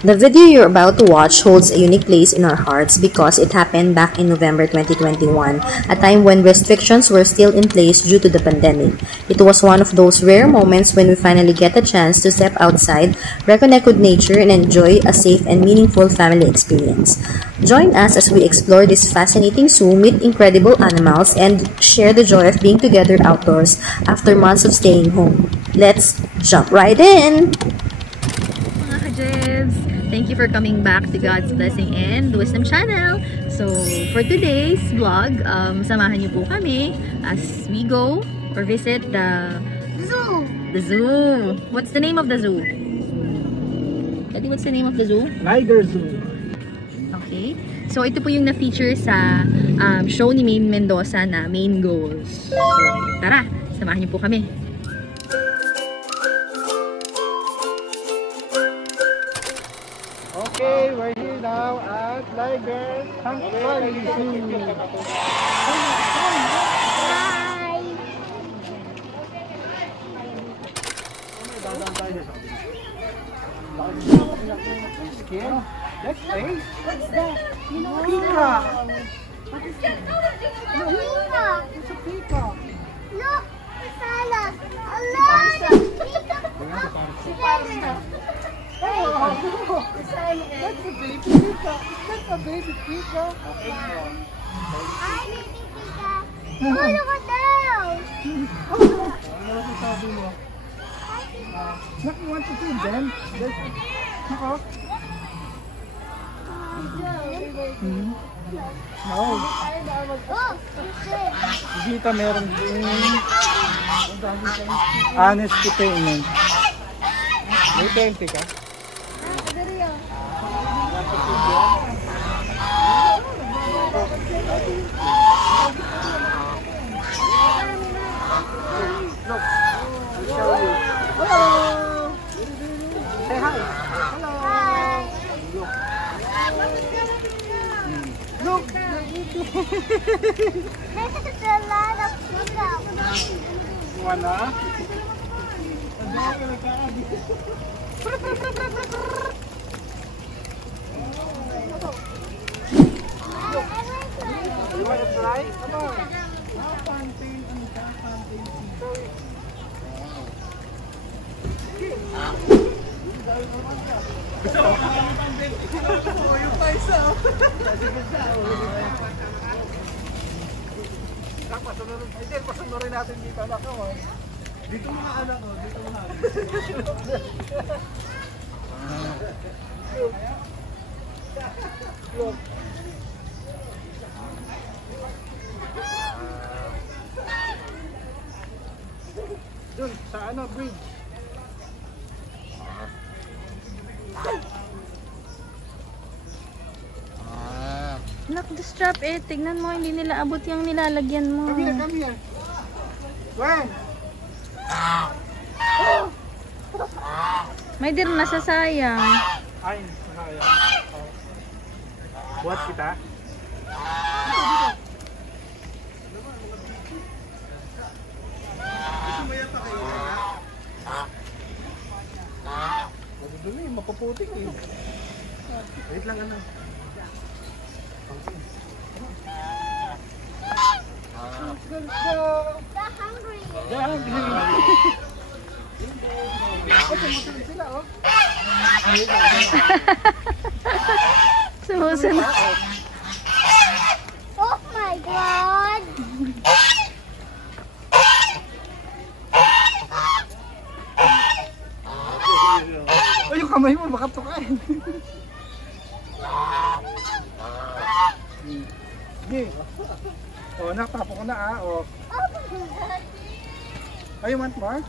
The video you're about to watch holds a unique place in our hearts because it happened back in November 2021, a time when restrictions were still in place due to the pandemic. It was one of those rare moments when we finally get a chance to step outside, reconnect with nature, and enjoy a safe and meaningful family experience. Join us as we explore this fascinating zoo, meet incredible animals, and share the joy of being together outdoors after months of staying home. Let's jump right in! Mga ka-Jebs, thank you for coming back to God's Blessing and Wisdom Channel. So, for today's vlog, samahan niyo po kami as we go or visit the zoo. The zoo. What's the name of the zoo? Daddy, what's the name of the zoo? Liger Zoo. Okay. So, ito po yung na-feature sa show ni Maine Mendoza na Maine Goes. So, tara, samahan niyo po kami. Okay, we're here now at Liger Sanctuary Zoo. Skin? That's face? What's that? You know, Peacock! what is that? Peacock. It's a peacock. Look, salad. A lot of peacock. That's a baby peacock. That's a baby peacock. Hi, baby peacock. Oh, look at those. Ano sasabi mo? Nak, you want to feed them? Nako? No. Oh, Dito meron din honesty payment. May 20 ka? Look, I'll show you. Hello! Say hi. Hello! Look! there's a lot of peacock. Wanna? You want to try? Come on. Pasunurin natin dito anak ko. Dito mga anak ko, dito mga anak. Look. Dun, sa ano, bridge. Look, the strap eh. Tignan mo, hindi nila abot yung nilalagyan mo. Come here, come here. When? May dir nasasayang. Ay, sayang. Buhat kita. Dumi, mapuputik eh. Wait lang ano. Let's go! They're hungry. They're hungry. Sumusunod sila oh. Sumusunod. Oh my God. Oh, yung kamay mo baka tukain. Sige. Oh, nakatapo ko na ah. Oh. Oh my God. Oh, you want more?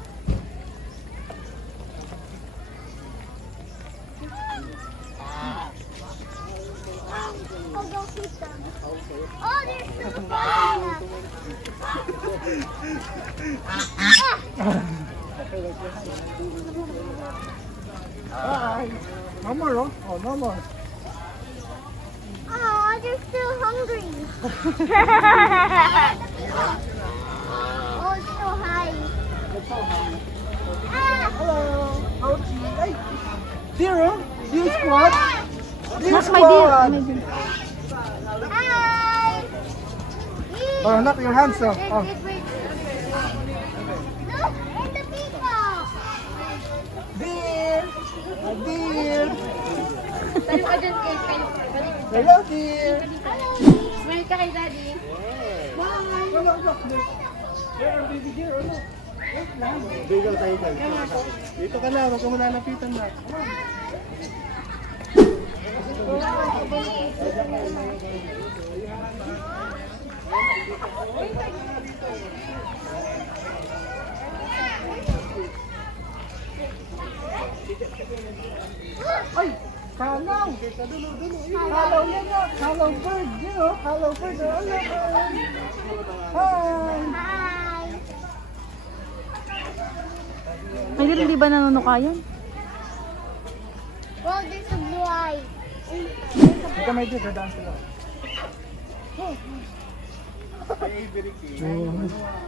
Oh, go feed them. Oh, there's some Bye. No more oh. Oh, no more. Oh, they're still hungry. Oh, it's so high. Ah! Hello. Ouchie. Ay. Zero. You squat. You Nak, squat. my dear. Hi. Oh, knock your hands off. Oh. Look, and the peacock. Dear. Dear. Tayo ka dyan, Kate. Hello, dear. Smile ka kay Daddy. Hello, look. There are baby dear. Ano? Wait lang. Bigaw tayo dyan. Dito ka na. Huwag ka mo lalapitan na. Ay! Kalaw! Kalaw yan o! Kalaw bird! Yun o! Kalaw bird! Hello bird! Hi! Hi. My dear, hindi ba nanunukayan? Well, there's a blue eye. Hindi ka may dito. Dadaan sila.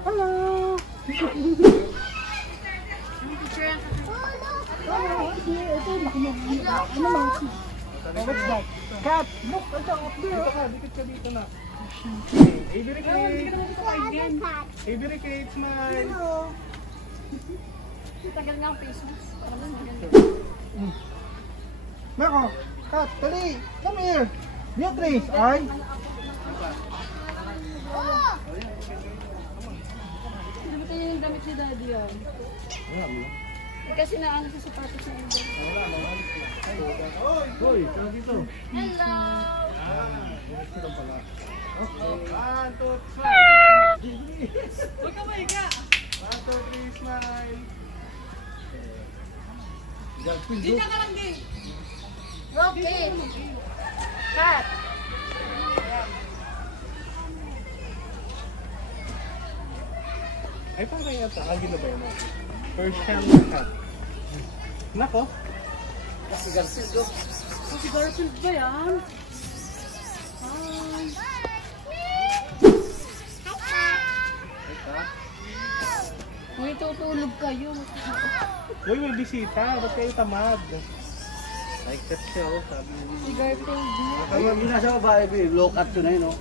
Hello! What's that? Cat! Look! Ito! Up there! Dito ka! Dikit ka dito na. Avery Kate! Avery Kate! Smile! Tagal nga ang face mask. Mako! Cat! Tali! Come here! Beatrice! Ay! Oh! Hindi ba yung damit ni Daddy yan? Kasi naano sa sapatos na yun. Hoy! Tara dito! Hello. One, two, three! Huwag ka mahiga! One, two, three, smile! Dito ka lang din! Rocket. Kat! Ay, parang yata. Ang gina ba yun? Persian cat. Nako! Si Garfield ba yan? Hi! Uy, tutulog kayo. Uy, may bisita. Ba't kayo tamad? Like that siya, oh. Sabi mo. Si Garfield. Kaya yung nasa babae, low cut to na yun, no?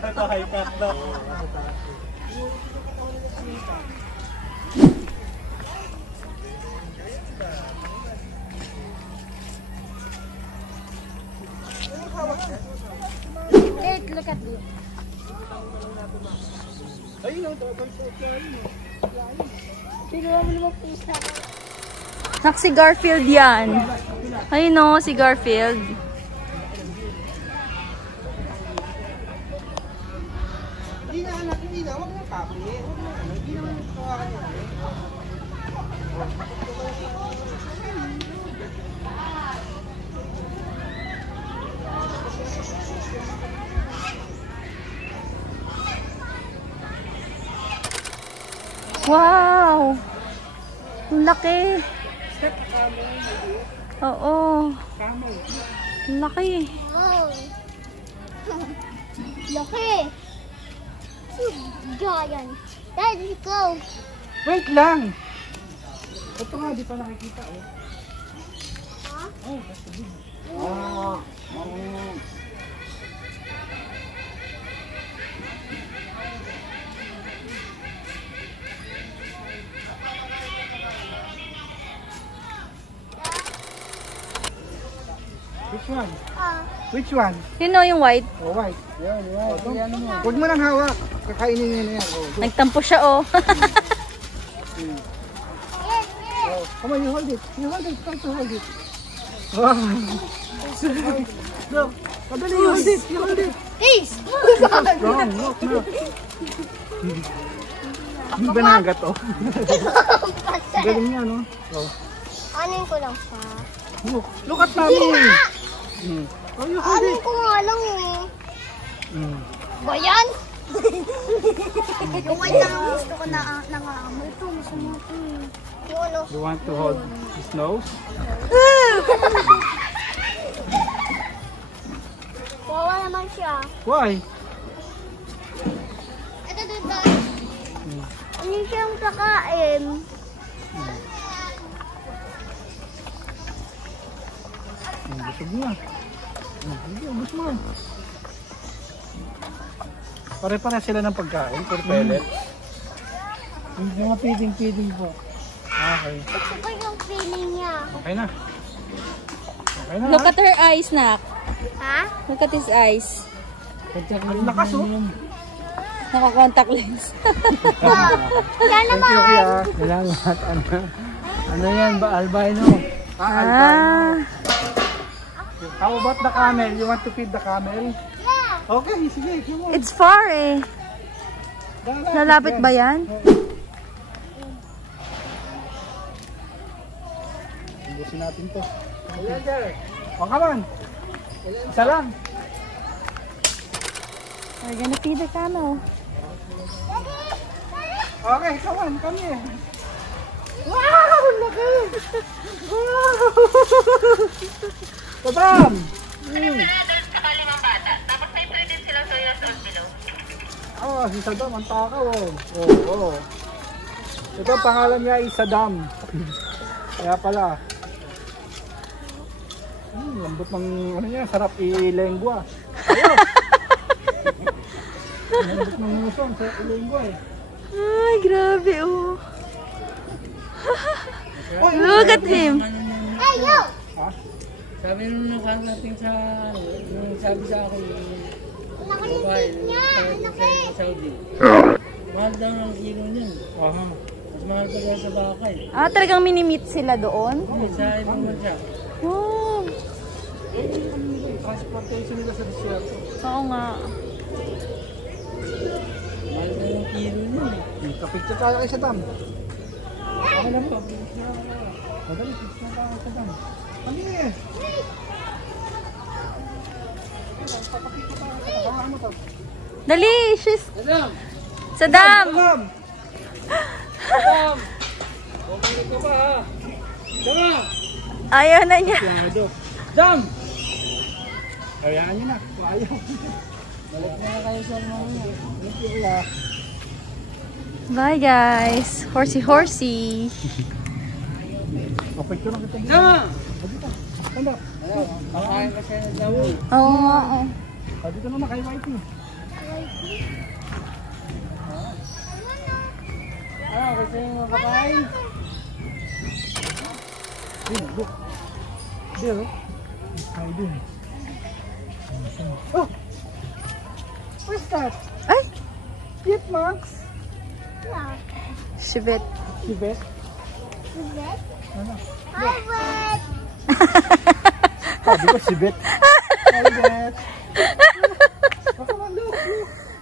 Ito, high cut daw. Wait, look at me. Ayun, oh. Double po. Tignan mo naman po sa Nak, si Garfield yan. Ayun no, si Garfield. Hindi na, anak. Hindi na. Huwag na copy. Huwag na. Hindi naman kawakan yun. Wow! Ang laki. Oo. Ang laki. Oh. Laki. Giant. Daddy, go. Wait lang! Ito nga, di pa nakikita, oh. Ha? Oh, that's the big. Which one? Which one? Yun no, yung white. Oh, white. Yan, yan. Huwag mo nang hawak. Kakainin niya na yan. Oh, go. Nagtampo siya oh. Oh, come on, you hold it. You hold it. Try to hold it. Wow. Look. Padali, you hold it. You hold it. Peace. Strong. Look, look. Hindi ba nakagat, oh? Galing niya, no? Oh. Anin ko lang siya. Look at mommy. Oh, you hold Anin it. ko nga lang eh. Ba yan? Yung white lang ang gusto ko na nangangamoy ito. Masama ito eh. Yung ano? You want to hold his nose? Wawa naman siya. Why? Ito dito. Hindi siyang kakain. Busog na. Ubus mo. Pare-pare sila ng pagkain, per pellet. Yung mga feeding po. Okay. Gusto ko yung feeling niya. Okay na. Okay na. Look at her eyes, Nak. Ha? Look at his eyes. Ang lakas oh. Naka-contact lens. Yan naman. Salamat. Ano yan ba? Albino? Ah. How about the camel? You want to feed the camel? Yeah. Okay, sige. Come on. It's far eh. Lalapit ba yan? Ubusin natin to. Oh, come on. Isa lang. We're gonna feed the camel. Okay, come on. Come here. Wow! Laki! Wow! Sadam! Oh, si Sadam ang takaw oh. Oh. Ito pangalan niya ay Sadam. Kaya pala. Lambot ng ano niya, sarap i-lengua. Lambot ng musong, sarap i-lengua eh. Ay, grabe oh. Look at him. Hey, yo! Sabi nung nakan natin sa, nung sabi sa akin, Nakalimutan niya. sa Saudi. Mahal daw ng kilo niyan. Mas mahal pa sa bakay. Ah, talagang mini-meet sila doon? Sa ibang bansa. Oh. Transportation nila sa desierto. Oo nga. Mahal daw ng kilo niyan eh. Kapicture tayo kay Sadam. Ako lang po. Madali, picture tayo kay Sadam. Ano eh? Dali, she's... Adam! Sadam! Sadam! Adam! Okay ka ba ha? Tama! Ayaw na niya. Adam! Hayaan niyo na. Ayaw. Balik na kayo sa mga. Bye guys. Horsey. Kapicture lang kita. Tama! Tanda. Kakain ka siya ng damo. Oo nga. Dito naman kay Whitey. Ano, gusto nyo makakain? Look. There oh. Hi din. Oh! What's that? Ay! Cute Max. Yeah. Shibet. Sibet. Is it? Ano? Hi, Wet. Sabi ko Sibet. Hi, Bet.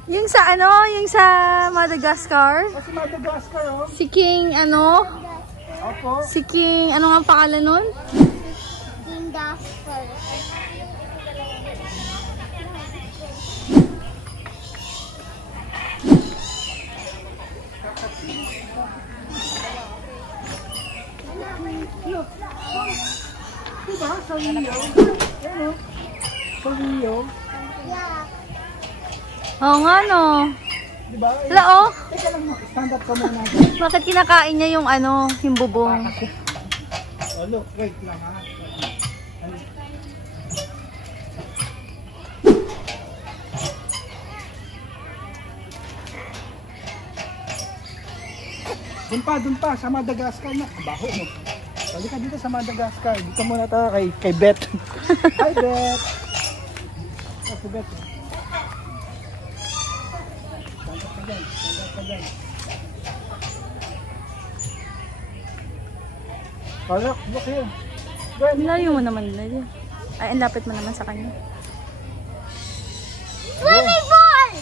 Yung sa ano? Yung sa Madagascar? Kasi Madagascar oh. Si King ano? Opo. Si King ano nga ang pangalan nun? King Dasper. Diba? Sa Rio. Ano? Sa Rio. Yeah. Oo nga no. Diba? Wala oh. Teka lang, stand up ka muna. Bakit kinakain niya yung ano? Yung bubong? Oh, look, wait lang ha. Dun pa, sa Madagascar na. Baho mo. Balik ka dito sa Madagascar. Dito muna tayo kay Bet. Hi, Bet. Oh, si Bet. Stand up ka dyan. Oh, look here. Go ahead. Layo mo naman nila. Ay, ang lapit mo naman sa kanya. Swimming ball!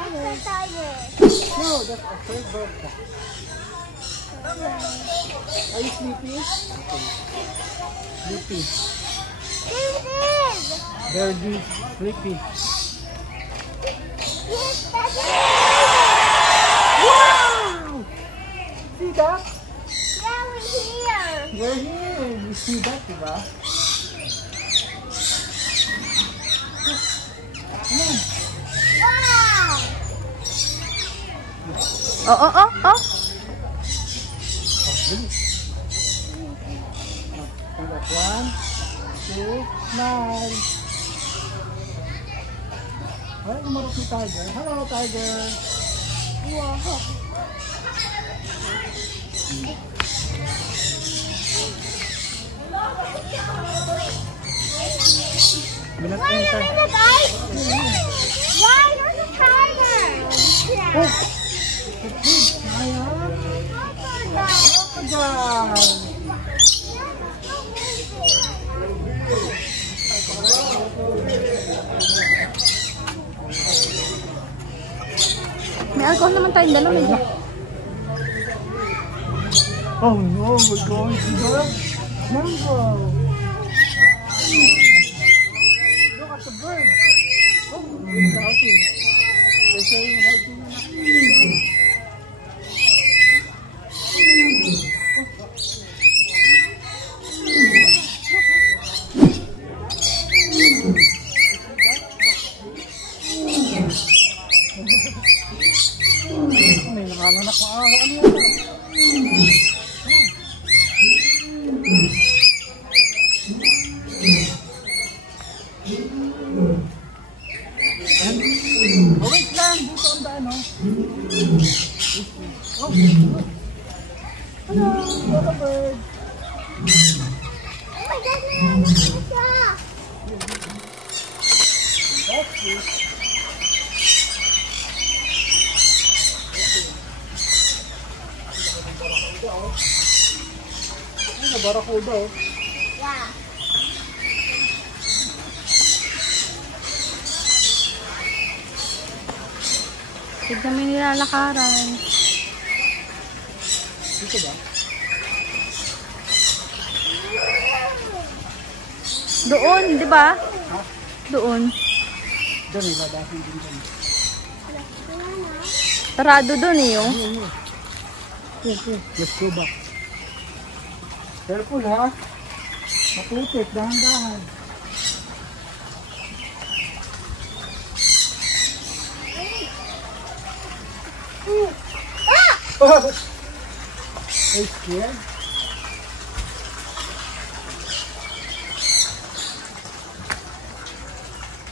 That's a tiger. No, that's a third bird. Are you sleepy? Sleepy. David! Very sleepy. Yes, Daddy! Wow! See that? Yeah, we're here. We're here. You see that, diba? Oh, oh, oh, oh. Congrats. 1, 2, smile. Ay, umarap si Tiger. Hello, Tiger. Wow. Minat Why enter. are the guys? Why are the tigers? May alcohol naman tayong dalawa. Oh no, we're going to the mango. Look at the bird. Oh, okay. They're saying hi to you. May nakalanak na araw. Ano yan? Oh, wait lang. Dito ang daan, no? Oh. Hello, little bird. Oh my God, Nana! That's it. Ay, nabarakuda, oh. Yeah. Tignan mo yung nilalakaran. Dito ba? Doon, di ba? Doon. Diyan, iladasin din dyan. Sarado doon eh, oh. Okay, let's go back. Careful, ha? Maputik, dahan-dahan. Are you scared?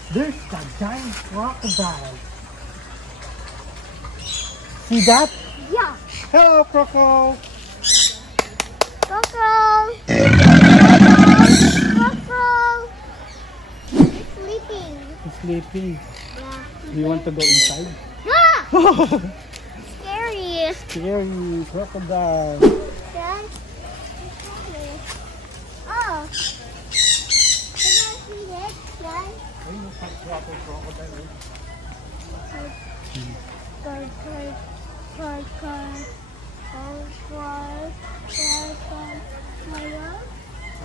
There's a giant crocodile. See that? Yeah. Hello, Croco. Coco! Coco! It's sleeping. He's sleeping. Yeah. Do you want to go inside? Ah! Scary. Scary crocodile. Dad? Oh. Can I see it, Dad? Ayun, crocodile.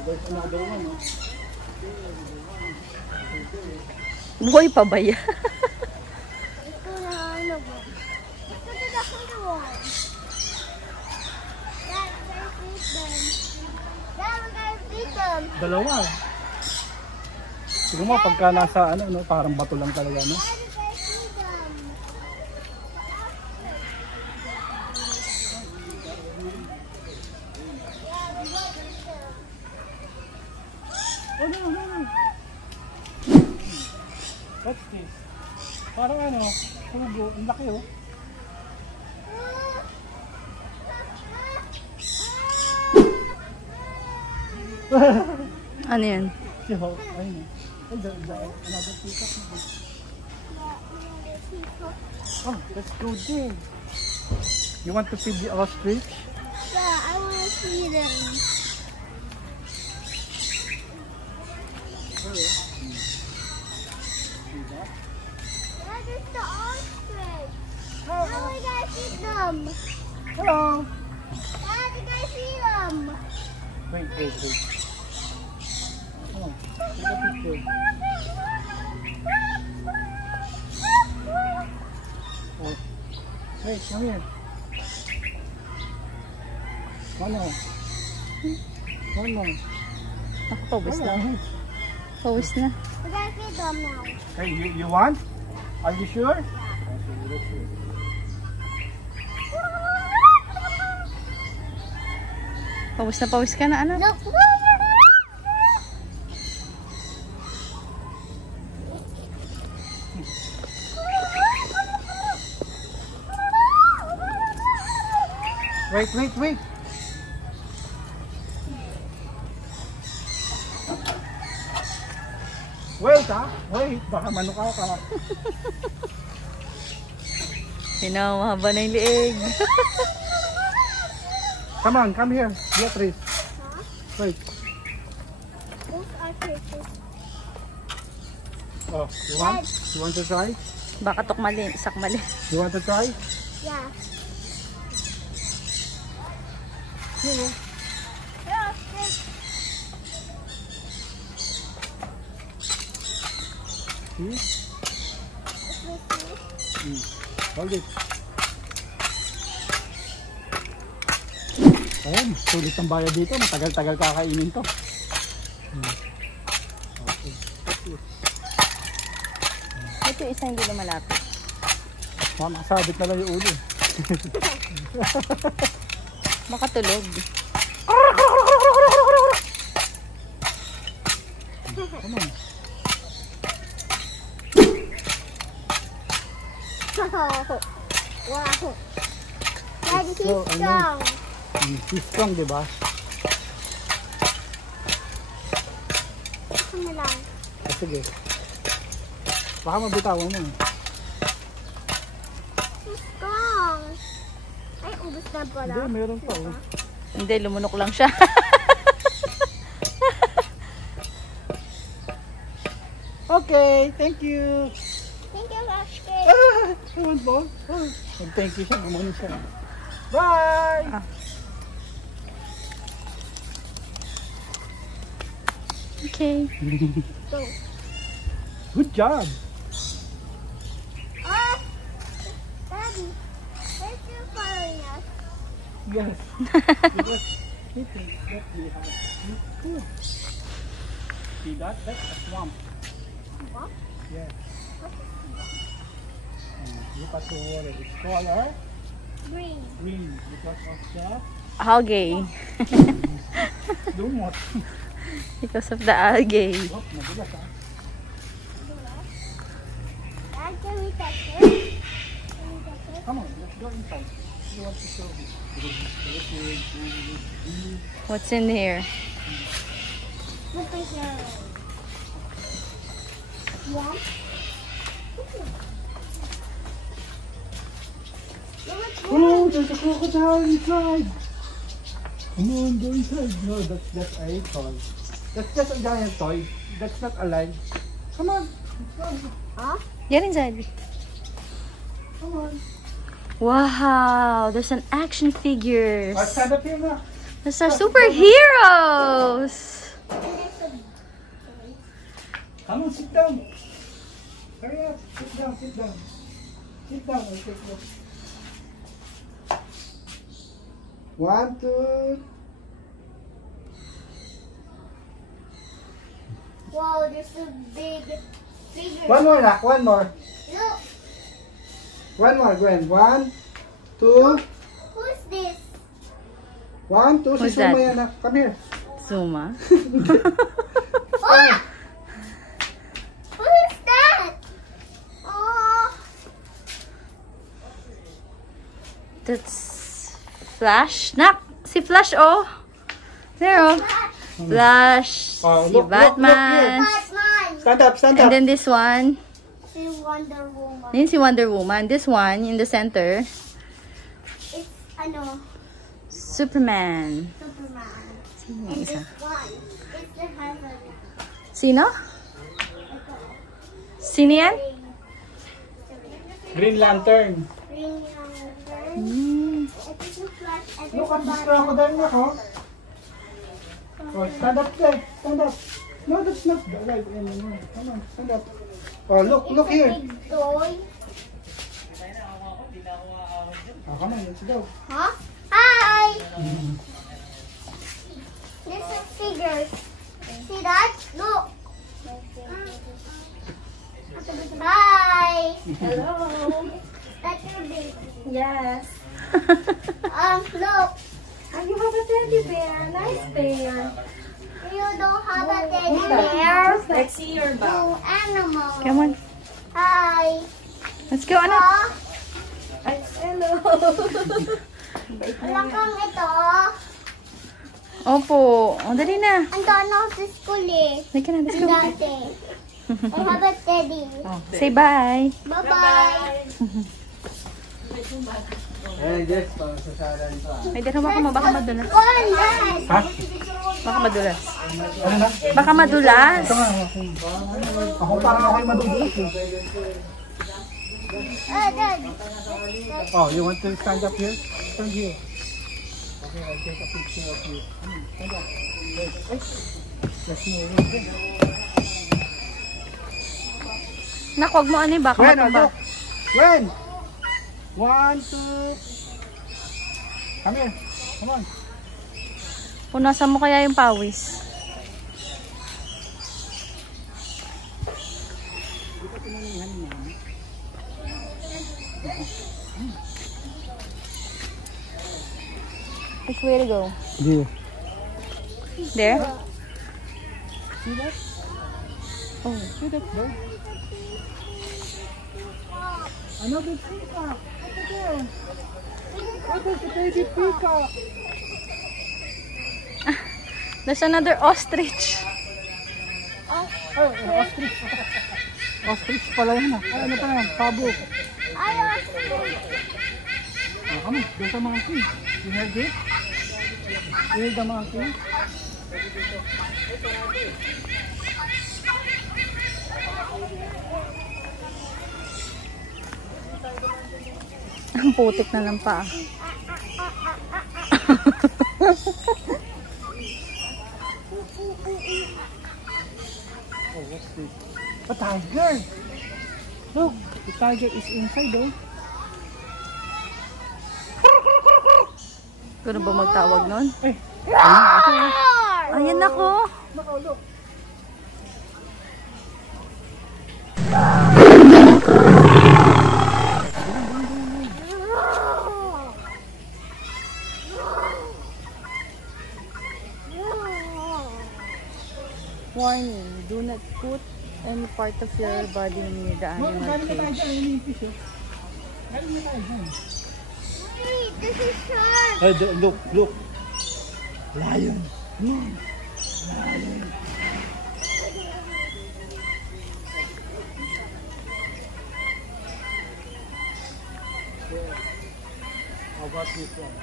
There's another one, no? Buhay pa ba yan? Ito na ano ba? Ito na the one. Dad, we're gonna feed them. Dad, we're gonna feed them. Dalawa. Siguro mo, pagka nasa, ano, no, parang bato lang talaga, no? Dad, we're gonna feed them. Oh, no, no, no. What's this? Parang ano, tubo. Ang laki, oh. Ano yan? Si Hulk, ayun, oh. Oh, another peacock. Oh, let's go there. You want to feed the ostrich? Yeah, I want to see them. That is the ostrich. How we gonna feed them? Hello. Dad, we gotta see them. Wait. Oh, take a picture. Oh. Hey, come here. One more. Ako, pawis na. Hello. Pawis na. We gotta feed them now. Hey, you want? Are you sure? Okay, let's see. Pawis ka na, anak. Look. Wait. Wait, baka manuka ka. Mahaba na yung liig. Come on, come here, Beatrice. Wait. Those are fishes. Oh, you want to try? Baka tukmali, sakmali. You want to try? Yeah. Here. Yeah, fish. See? Hold it. Ayan, sulit ang bayad dito. Matagal-tagal kakainin to. Okay. Ito isa hindi na malapit. Makasabit na lang yung ulo. Baka tulog. Come on. Wow. Daddy, he's So, strong. He's strong, diba? Come along. Sige. Baka mabitawan mo. He's strong. Ay, ubos na pala. Hindi, meron pa. Oh. Hindi, lumunok lang siya. Okay, thank you. Thank you, Rashke. I want ball. Thank you siya. Gumanon siya. Bye! Okay. Go. Good job. Oh, Daddy, where's you following us? Yes. Because he thinks that we have food. See that? That's a swamp. What? Yes. Look at the water. It's color Green. green because of the Algae. lumot. Because of the algae. Oh, madulas ah. Dad, can we touch it? Can we touch it? Come on, let's go inside. You want to show me? What's in here? Look at here. Yeah. Oh, there's a crocodile inside. Come on, go inside. No, that's a toy. That's just a giant toy. That's not alive. Come on. Huh? Get inside. Come on. Wow, there's an action figures. Let's stand up here now. Those are superheroes. Come on, sit down. Hurry up. Sit down, sit down. Sit down and take look. 1, 2. Wow, there's a big figure. One more, Nak. One more. Look, One more, Gwen. 1, 2. who's this? 1, 2. Who's Si Suma that? yan, Nak. Come here. Zuma. Oh! Who's that? Oh, That's Flash. Nak, si Flash oh. There oh. Flash. Oh, Si look, Batman. Batman. Stand up, stand And up. then this one. See Wonder Woman. Yun si Wonder Woman. This one in the center. It's ano, Superman. Superman. Sino And yung isa? this one, it's the heaven. Sino? Sino yan? Green Lantern. Green Lantern. Hmm. It's a flash. And Look at there's a this Batman. crocodile, Nak. Oh, stand up there. Stand up. No, that's not alive anymore. Come on, stand up. Oh, look It's here. a big toy. Oh, come on, let's go. Huh? Hi! There's some figures. See that? Look. Bye. Hello. That's your baby. Yes. Look. you have a teddy bear. Nice bear. You don't have a teddy bear. Let's see your bag. You animal. Come on. Hi. Let's go, anak. Ay, hello. Wala kang ito. Opo. O, dali na. Ang doon ako sa school eh. Dali ka na, let's Ang go. dati. I have a teddy. Say bye. Bye-bye. Eh, Jess, para sa sala nito ah. Ay, dali mo, baka madulas. One, guys. Ha? Baka madulas. Ano na? Baka madulas. Ako parang ako'y madudulas eh. Dad. Oh, you want to stand up here? Stand here. Okay, I'll take a picture of you. Stand up. Let's move. Nak, wag mo ano, baka When? matumba. When? 1, 2. Come here. Come on. Punasan mo kaya yung pawis. Which way to go? Here. There? See that? Oh. See that bird? Another peacock. Look at there. What is the baby peacock? There's another ostrich. Oh, ostrich. Ostrich pala yan ah. Ay, ano pa yan? Pabo. Ay, Oh, come on. There's a monkey. You heard this? You heard the monkey? Ang putik na lang pa. Oh, what's this? A tiger! Look, the tiger is inside though. Gano'n ba magtawag nun? Eh, ayun, ito. Ayan ako. Nako, look. Warning, do not put any part of your body near the Look, animal galing na tayo cage. dyan. Ayun yung fish eh. Galing na tayo dyan. wait, this is shark. Hey, look, look. Lion. Lion. How about this one?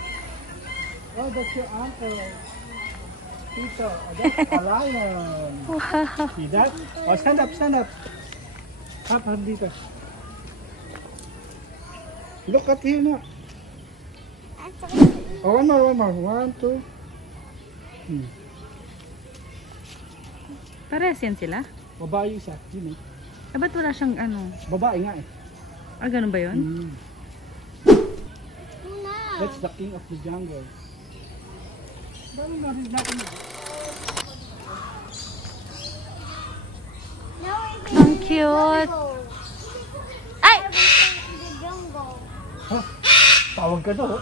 Oh, that's your uncle. Tito, oh, that's a lion. See that? Oh, stand up, stand up. Up, dito. Look at here now. Oh, one more, one more. 1, 2. Parehas yan sila? Babae isa. Yun eh. Eh, ba't wala siyang ano? Babae nga eh. Ah, ganun ba yun? That's the king of the jungle. Dami na rin natin. Ang cute! Ay! The jungle. Huh? Tawag ka doon.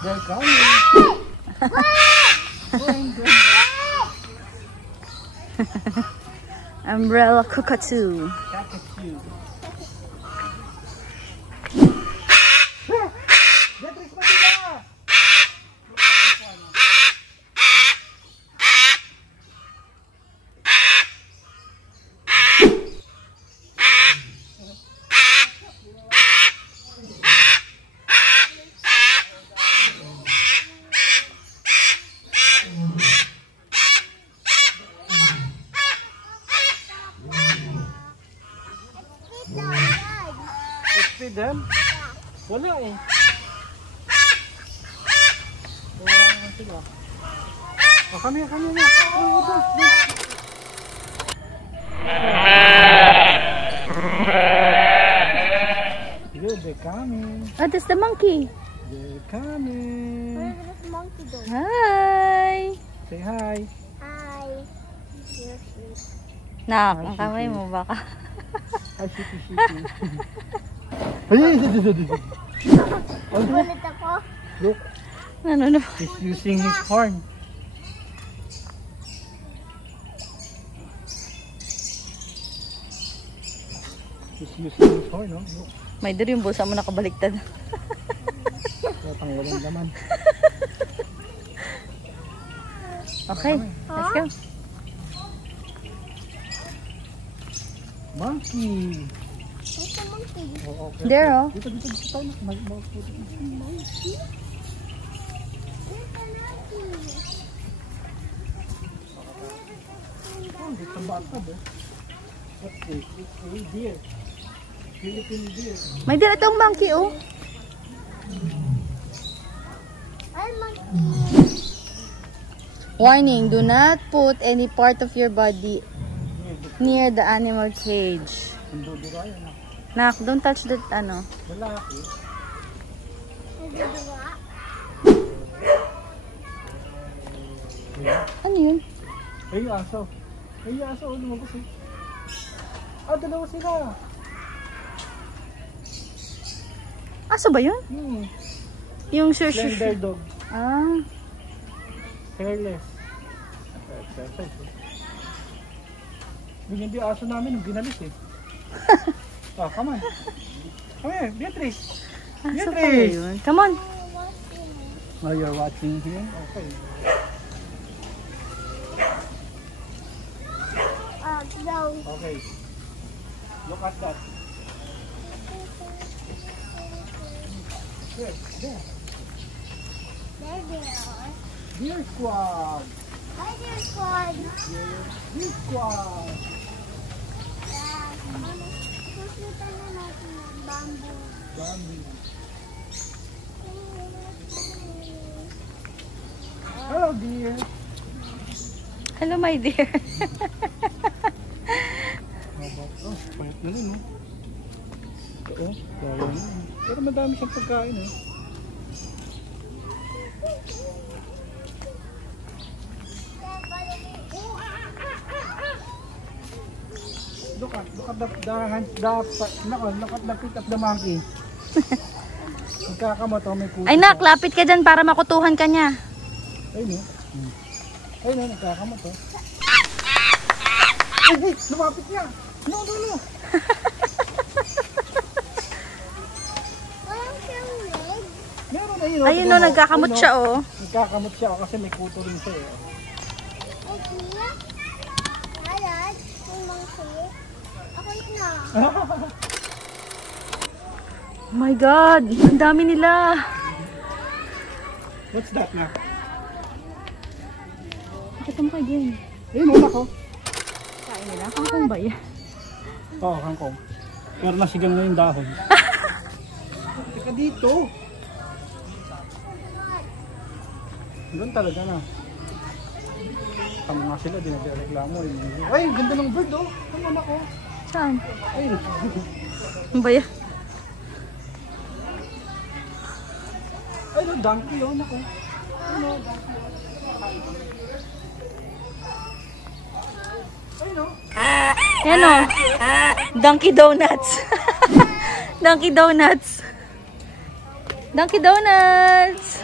They're coming. Umbrella cockatoo. Cockatoo. Beatrice, matiga! Let's feed them. Wala eh. Wala naman sila. Oh, kami na. Oh, ito. Good, they're coming. Ah, that's the monkey. They're coming. Where is this monkey go? Hi! Say hi. Hi. You're sweet. Nak, ang kamay mo baka. Hi, Shitty. Ay, Kulit ako. look. Ano na? He's using his horn. He's using his horn, no? Look. May dir yung bulsa mo nakabaliktad. Tatanggalin naman. Okay, let's go. Monkey. Where's the monkey? Oh, okay. There, oh. Dito tayo. Where's the monkey? Oh, dito sa bathtub, eh. What's this? It's a deer. Philippine deer. May dir itong monkey, oh. Ay, monkey. Warning, do not put any part of your body near the animal cage. Ang dudurayan, ah. Nak, don't touch that, ano. Lalaki. Nagdudura. Ano yun? Ay, yung aso. Ay, yung aso. Lumabas, eh. Ah, dalawa sila. Aso ba yun? Yung Slender dog. Ah, Hairless. Exercise, eh. Yung hindi aso namin, yung ginalis, eh. Ah, come on. Come here, Beatrice. aso pa yun. Come on. Oh, you're watching him? Okay. No. Okay. Look at that. There, there. There they are. Deer squad. Hi there, squad. Deer squad. Susutan na natin ng bamboo. Bambi. Hello, dear. Hello, my dear. Oh, pahit na rin, oh. Oo, bawa na. Pero madami siyang pagkain, eh. Look at the feet of the monkey. Magkakamot, oh, may puso. Ay, nak, lapit ka dyan para makutuhan ka niya. Ayun, oh. Ayun, oh, nagkakamot, oh. Ay, hey, lumapit niya. No. Walang siyang leg. Meron, ayun, Ayun, no, nagkakamot siya, oh. Nagkakamot siya, kasi may kuto rin siya, eh. Ay, Tia. Ayan, yung monkey. Ako yun na. Oh my God, ang dami nila. What's that, na? Bakit mo kayo din? Ayun, una ko. Kain nila, kangkong ba yan? Oo, kangkong. Pero nasigang na yung dahon. Teka dito. Doon talaga na. Tama nga sila, dinagreklamo. Ay, ganda ng bird, oh. Ano naman ako? Saan? Ayun. Ano ba yan? Ay, no, donkey, oh. Nako. Ano, donkey. Ay, no. Yan, oh. Donkey Donuts. Donkey Donuts. Donkey Donuts.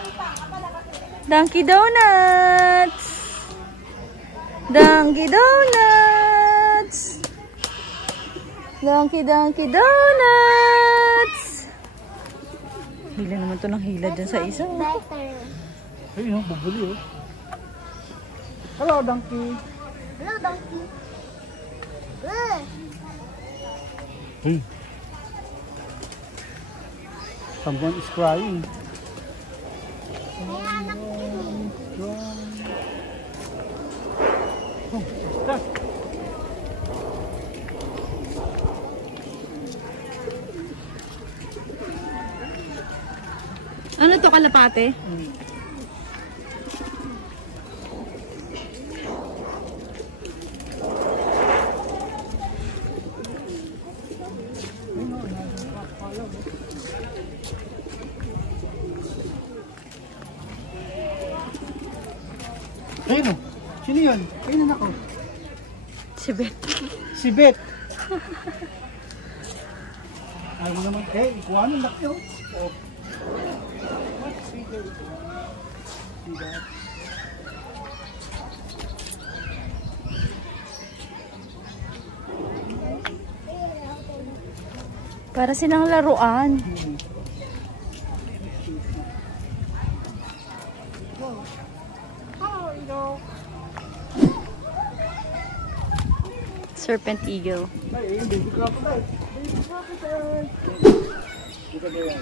Donkey Donuts. Donkey Donuts. Donkey Donuts. Hila naman to ng hila dyan sa isa. Better. Ayun, no, bubuli, oh. Hello, donkey. Hello, donkey. Hey. Hey. Someone is crying. May anak ko. Oh, that. Ano to, kalapate? Ayun, oh. Sino yun? Ayun, ako. Si Beth. Si Beth. Ayaw mo naman. Eh, ikuha ng laki, oh. Oh. Much bigger. See that? Para silang laruan. Oh, you know. Serpent eagle. Ay, baby crocodile. Baby crocodile. Look at that.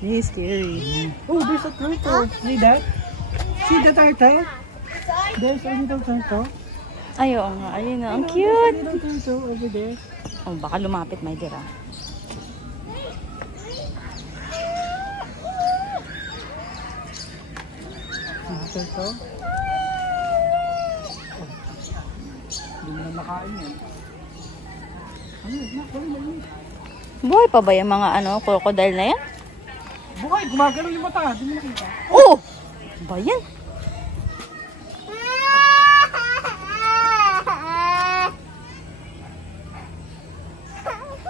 This is scary. Oh, there's a turtle. See that? See the turtle? There's a little turtle. Ay, oo nga. Ayun na. Ang There's a cute. little turtle over there. Oh, baka lumapit, my dear. See the turtle? Oh. Hindi mo na makain yan. Ano yun? Maliit. Buhay pa ba yung mga crocodile na yan? Buhay, gumagalaw yung mata. Hindi mo nakita. Oh! Ba yan?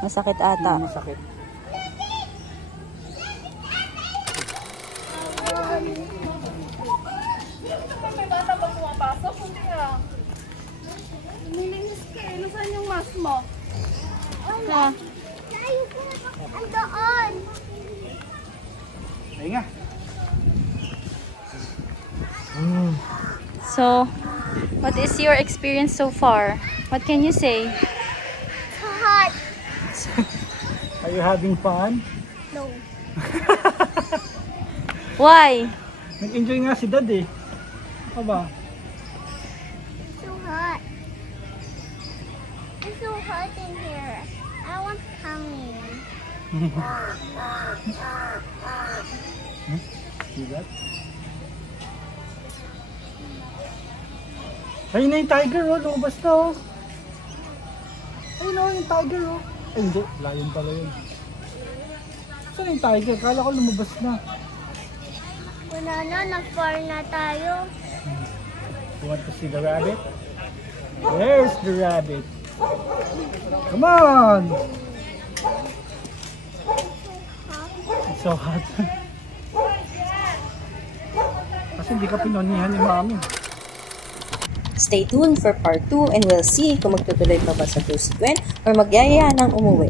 Masakit ata. Masakit. May bata ba pumapasok? Hindi ah. Nilinis ka eh. Nasaan yung mask mo? Ha? Andoon. Ay nga. So, what is your experience so far? What can you say? Hot. Are you having fun? No. Why? Nag-enjoy nga si Dad eh. Ano ba? It's so hot. It's so hot in here. I want to come in. See that? Ayun na yung tiger oh, lumabas na oh. Ayun na yung tiger oh. Ay hindi, lion pala yun. Saan yung tiger? Kala ko lumabas na. Wala na, nag-far na tayo. You want to see the rabbit? Where's the rabbit? Come on! It's so hot. Kasi hindi ka pinonihan ni Mami. Stay tuned for part 2 and we'll see kung magtutuloy pa ba sa 2 si Gwen or magyayaya ng umuwi.